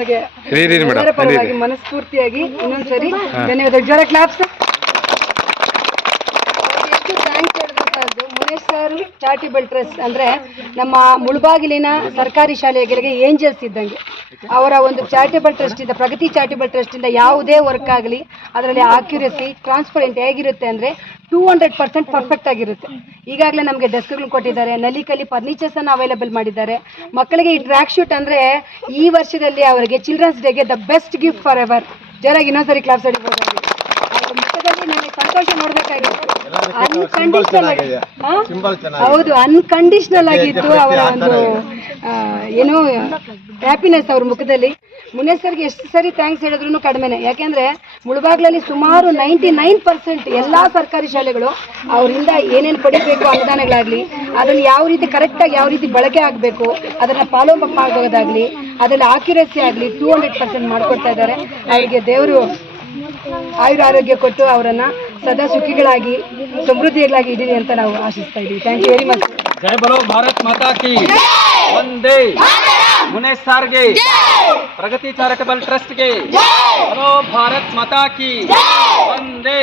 Madam, ಪರವಾಗಿ. ಮನಸ್ಫೂರ್ತಿಯಾಗಿ ಇನ್ನೊಂದ್ಸರಿ ಧನ್ಯವಾದ ಜ್ವರ claps. Munesh sir charitable trust ಅಂದ್ರೆ ನಮ್ಮ ಮುಳುಬಾಗಿಲಿನ ಸರ್ಕಾರಿ ಶಾಲೆಗಳಿಗೆ ಏಂಜಲ್ಸ್ ಇದ್ದಂಗೆ ಅವರ ಒಂದು ಚಾರಿಟೇಬಲ್ ಟ್ರಸ್ಟ್ ಇಂದ ಪ್ರಗತಿ ಚಾರಿಟೇಬಲ್ ಟ್ರಸ್ಟ್ ಇಂದ ಯಾವುದೇ ವರ್ಕ್ ಆಗಲಿ ಅದರಲ್ಲಿ ಆಕ್ಯುರಸಿ ಟ್ರಾನ್ಸ್ಪರೆಂಟ್ ಹೇಗಿರುತ್ತೆ ಅಂದ್ರೆ ಟೂ ಹಂಡ್ರೆಡ್ ಪರ್ಸೆಂಟ್ ಪರ್ಫೆಕ್ಟ್ ಆಗಿರುತ್ತೆ. ಈಗಾಗಲೇ ನಮಗೆ ಡೆಸ್ಕ್ಗಳು ಕೊಟ್ಟಿದ್ದಾರೆ ನಲಿಕಲಿ ಫರ್ನಿಚರ್ಸ್ ಅನ್ನು ಅವೈಲೇಬಲ್ ಮಾಡಿದ್ದಾರೆ. ಮಕ್ಕಳಿಗೆ ಈ ಟ್ರ್ಯಾಕ್ ಶೂಟ್ ಅಂದ್ರೆ ಈ ವರ್ಷದಲ್ಲಿ ಅವರಿಗೆ ಚಿಲ್ಡ್ರನ್ಸ್ ಡೇಗೆ the best gift for ever ಜರಾಗಿ ಇನ್ನೊಂದ್ಸರಿ ಕ್ಲಾಸ್ ಮುಖದಲ್ಲಿ ನನಗೆ ಸಂತೋಷ ನೋಡ್ಬೇಕಾಗಿತ್ತು. ಅನ್ಕಂಡೀಷನಲ್ ಆಗಿ ಹಾ? ಹೌದು ಅನ್ಕಂಡೀಷನಲ್ ಆಗಿತ್ತು ಅವರ ಒಂದು ಏನೋ ಹ್ಯಾಪಿನೆಸ್ ಅವ್ರ ಮುಖದಲ್ಲಿ. ಮುನೇಶ್ ಸರ್ಗೆ ಎಷ್ಟು ಸರಿ ಥ್ಯಾಂಕ್ಸ್ ಹೇಳಿದ್ರು ಕಡಿಮೆನೆ. ಯಾಕೆಂದ್ರೆ ಮುಳಬಾಗ್ಲಲ್ಲಿ ಸುಮಾರು ನೈಂಟಿ ನೈನ್ ಪರ್ಸೆಂಟ್ ಎಲ್ಲ ಸರ್ಕಾರಿ ಶಾಲೆಗಳು ಅವರಿಂದ ಏನೇನು ಪಡಿಬೇಕು ಅನುದಾನಗಳಾಗ್ಲಿ, ಅದನ್ನು ಯಾವ ರೀತಿ ಕರೆಕ್ಟಾಗಿ ಯಾವ ರೀತಿ ಬಳಕೆ ಆಗಬೇಕು, ಅದನ್ನ ಫಾಲೋ ಅಪ್ ಆಗೋದಾಗ್ಲಿ ಅದರಲ್ಲಿ ಆಕ್ಯುರಸಿ ಆಗಲಿ ಟೂ ಹಂಡ್ರೆಡ್ ಪರ್ಸೆಂಟ್ ಮಾಡ್ಕೊಡ್ತಾ ಇದ್ದಾರೆ. ಅವರಿಗೆ ದೇವರು ಆಯುರ ಆರೋಗ್ಯ ಕೊಟ್ಟು ಅವರನ್ನ ಸದಾ ಸುಖಿಗಳಾಗಿ, ಸಮೃದ್ಧಿಗಳಾಗಿ ಇದ್ದೀನಿ ಅಂತ ನಾವು ಆಶಿಸ್ತಾ ಇದ್ದೀವಿ. ಥ್ಯಾಂಕ್ ಯು ವೆರಿ ಮಚ್ ಜಯ ಬರೋ ಭಾರತ್ ಮಾತಾ ಕಿ. ಒಂದೇ ಮುನೇಶ್ ಸಾರ್ಗೆ ಪ್ರಗತಿ ಚಾರಿಟಬಲ್ ಟ್ರಸ್ಟ್ಗೆ ಬಲೋ ಭಾರತ್ ಮಾತಾ ಕಿ ಒಂದೇ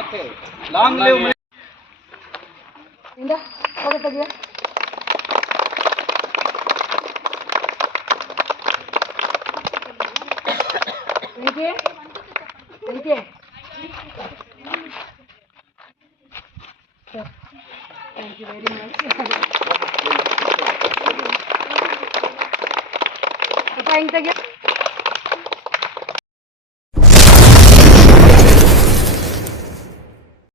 ಓಕೆ ಲಾಂಗ್ ಲಿವ್ ಇಂದ photo ತೆಗಿಯ Venki Venki thank you very much thank you.